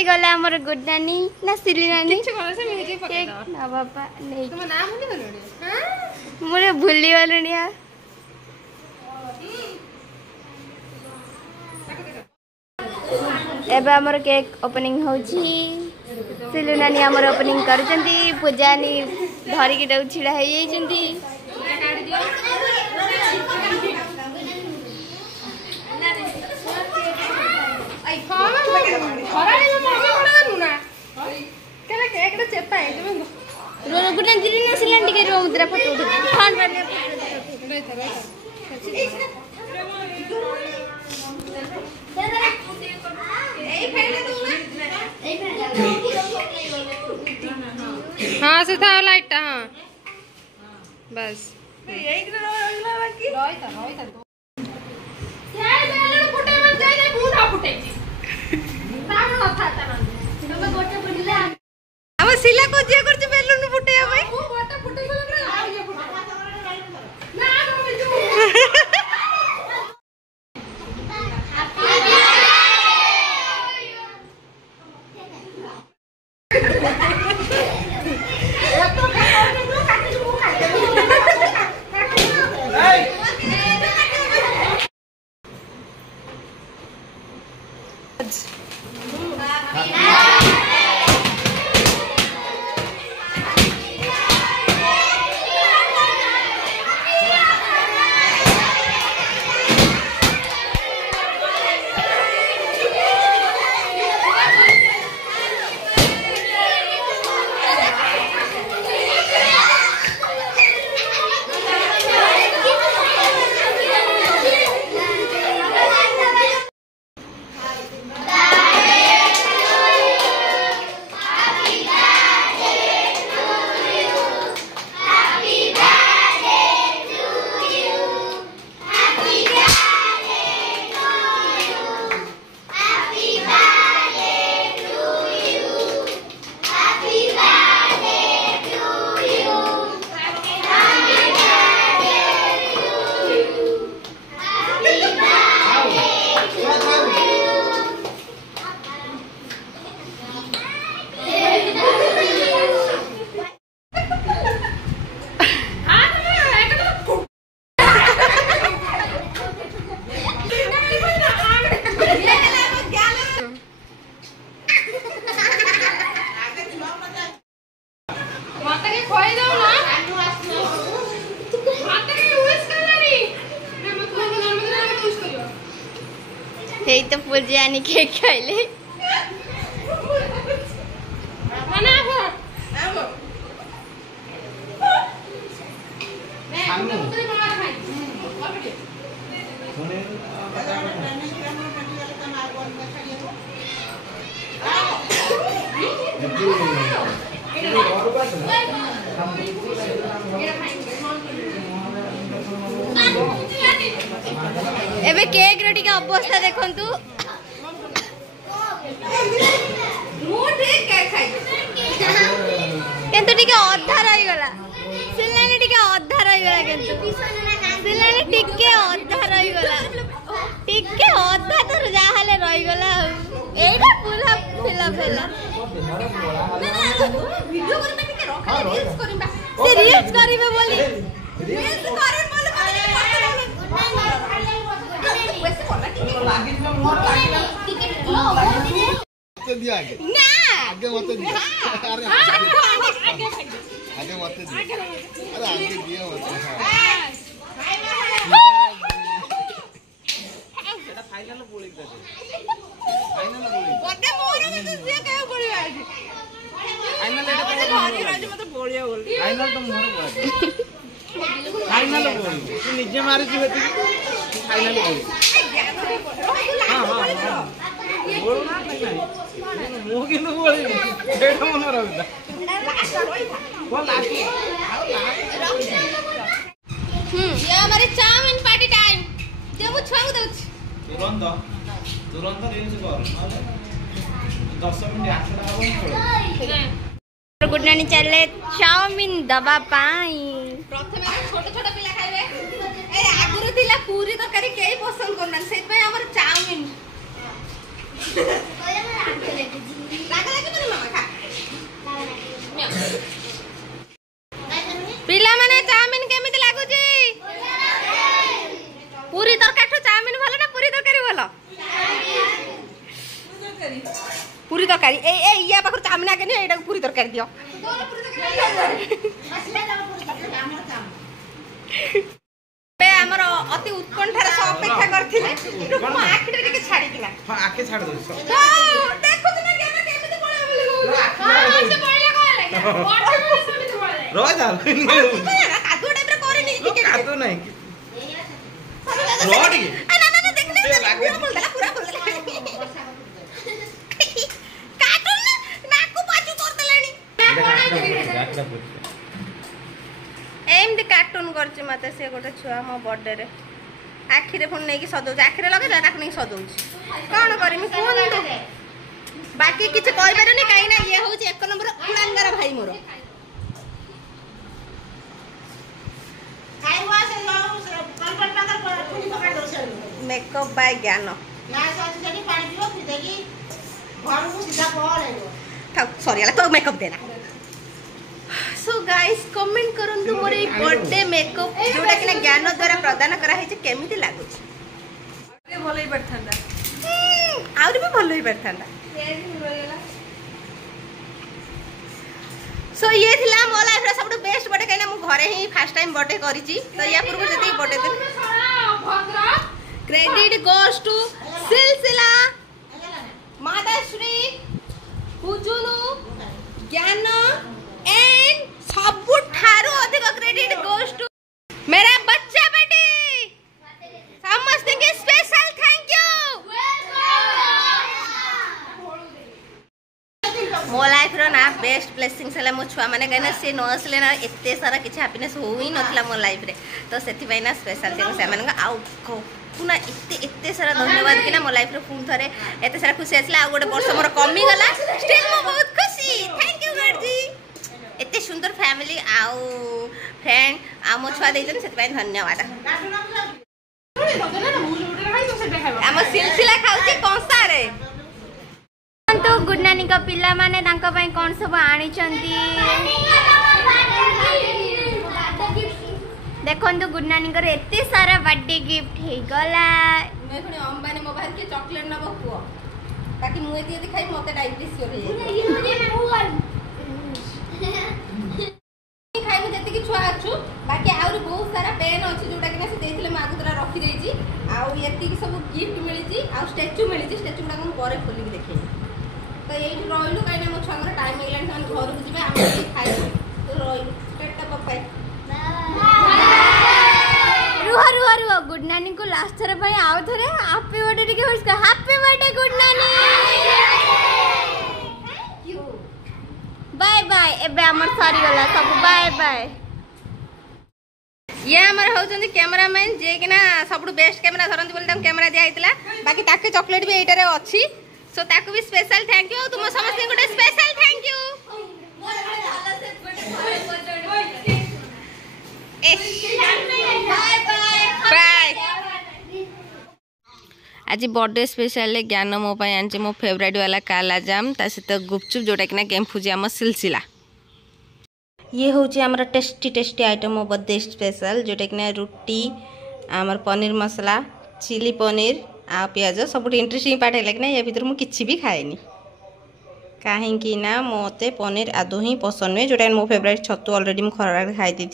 आसी गले हमर गुड नानी ना सिली नानी ना बाबा नहीं तुम नाम भूली गलनी हां मोरे भूली गलनी यार एबे हमर केक ओपनिंग होची सिली नानी हमर ओपनिंग करचंती पूजानी धरी के डउ छिड़ा हे जंती काट दियो आई खावा खरानी में मम्मी बड़ा नुना केला केक रे चेपा है तुम रो गुडन दिली ना सिलेंडी के रो मुद्रा फोटो उठ खान वाले हाँ से था लाइट हाँ बस एक रोइला बाकी रोइता यार बेलन फुटे मन जाय नै बूढ़ा फुटे तान न था तान तमे गोटे बुझले अब सिला को जे करछ बेलन फुटे भाई ओ गोटे फुटे गेल रे आ ये फुटे ना मम्मी जो हे तो पूजानी केक खाइले माना हो आबो मैं पूरी मार खाई ओके सुने एबे केक रेडी का अवस्था देखंतु मु ठीक केक खाई केंतु टिके अधा रही गला सिलाने टिके अधा रही गला केंतु सिलाने टिके अधा रही गला टिके अधा तो जाहले रही गला एटा पूरा फेला फेला ना वीडियो करबे टिके रखा रील्स करबा से रील्स करबे बोली रील्स करे बोली वैसे कोला टिके लागी में मोर लागी टिकट लो तो दिया आगे ना आगे मत दिया अरे आगे मत दिया अरे आगे दिया मत एटा फाइनल बोली दे फाइनल बोली ओटे मोर में तो दिया के बोली आगे फाइनल एटा तो घरे राज मत बोलिया बोल फाइनल तो मोर बोल फाइनल बोल तू निजे मारी छी बेटी फाइनल बोल हां हां बोल ना नहीं मो के तो बोल एटा मन रहता बोल लास्ट ये हमारे चाउमीन पार्टी टाइम देबु छुआउ दउ तुरंत रील्स कर 10 मिनिट आछड़ा हो ठीक है गुड नानी चले चाउमीन दबा पाई प्रथमे छोट छोट पिला खाइबे ए आगुरु दिला पूरी तरकारी केई पसंद करना सेत पे हमर चाउमीन पिला माने चाउमिन केमिति लागुची पूरी तरकारी चाउमिन भलो ना पूरी तरकारी भलो पूरी तरकारी ए ए या पाखर चाउमिन आके नि एटा पूरी तरकारी दियो बे हमर अति उत्कंठार से अपेक्षा करथिले म आखिटे टिके छाडी दिला हां आखे छाड दो देखो त ना केमिति पळे बोली हां से पळले कोले समिति पळे रो जा कादू टाइप रे करे नि के कादू नहीं रोड के ना ना ना देख ना पूरा बोल देला कार्टून नाकू पाचू कर देलानी एमती कार्टून करछि मते से गोटे छुआ मो बर्थडे रे आखिरे फोन नहीं कि सदौ आखिरे लगे जा ताक नहीं सदौ कोन करमी कोन बाकी किछ कहि परनी काई ना ये होछि एक नंबर कुलांगार भाई मोर मेकअप बाय ज्ञान सॉरी तो मेकअप देना सो गाइस कमेंट करंतु मोर ए बर्थडे मेकअप जोटा कि ज्ञान द्वारा प्रदान करा है केमिति लागु भल ही पड़ता आउर भी भल ही पड़ता सो ये थिला मो लाइफ रे सबटु बेस्ट बर्थडे कहिना मु घरे ही फर्स्ट टाइम बर्थडे करिची तो या पूर्व जति birthday the credit goes to सिलसिला माताश्री पूजुनु ज्ञान एंड सबु ठारो अधिक क्रेडिट गोस टू मेरा बच्चा बेटी समस्त के स्पेशल थैंक यू मो लाइफ रो ना बेस्ट ब्लेसिंग्स हला मो छुआ माने कहना से न असले ना एते सारा किछ हैप्पीनेस होई नथला मो लाइफ रे तो सेति पई ना स्पेशल थैंक से माने आउ पुना एते सारा धन्यवाद कि ना मो लाइफ रे पुन थरे एते सारा खुशी आसला आ गोटे वर्ष मोर कमी गला स्टिल मो बहुत खुशी थैंक यू गॉड जी एते सुंदर फैमिली आउ फ्रेंड आ मो छुआ देजन सेति पई धन्यवाद हम सिलसिला खाउची कंसा रे तो गुड नानी का पिला माने तांका पई कोन सब आनी चंती देखंतु गुड नानी कर एते सारा बर्थडे गिफ्ट हे गला मैं पुनी अंबानी मोबाइल के चॉकलेट नबो पुओ ताकि मुए दिए दिखाई मते डायबिटीज हो रे खाइ मु जति कि छुआ अछु बाकी आउर बहुत सारा पेन अछि जोटा कि से देथिले म आगुतरा रखी देछि आउ एति कि सब गिफ्ट मिली छी आउ स्टैच्यू मिली छी स्टैच्यू गुडा हम घरे खोली के देखै तो ये रहिलु काइना मो छंगर टाइम मिललान से घर को जिबे हम खाइ तो रहिलु टेटा पपाई रुहा गुड नानी को लास्ट थरे भाई आउ थरे हैप्पी बर्थडे टिके विश कर हैप्पी बर्थडे गुड नानी थैंक यू बाय बाय एबे हमर सारी गला सब बाय बाय ये हमर होचंदी कैमरामैन जे कि ना सबटु बेस्ट कैमरा धरंती बोल तम कैमरा दिया हितला बाकी ताके चॉकलेट भी एटारे अछि सो ताको भी स्पेशल थैंक यू तुम समस्त गुटे स्पेशल थैंक यू बाय आज बर्थडे स्पेशल ज्ञान मो पाई आनचे मो फेवरेट वाला काला जाम ता सहित गुपचुप जोटा कि ना गेम फुजी आम सिलसिला ये होची हमर टेस्टी टेस्टी आइटम मो बर्थडे स्पेशल जोटा कि ना रोटी हमर पनीर मसाला चिली पनीर आ प्याज सब इंटरेस्टिंग पार्ट है ना या भीतर मु किछि भी खाएनी कहीं ना मते पनीर आदो ही पसंद नुहे जोटा मो फेवरेट छतु ऑलरेडी मु खरा खाई दी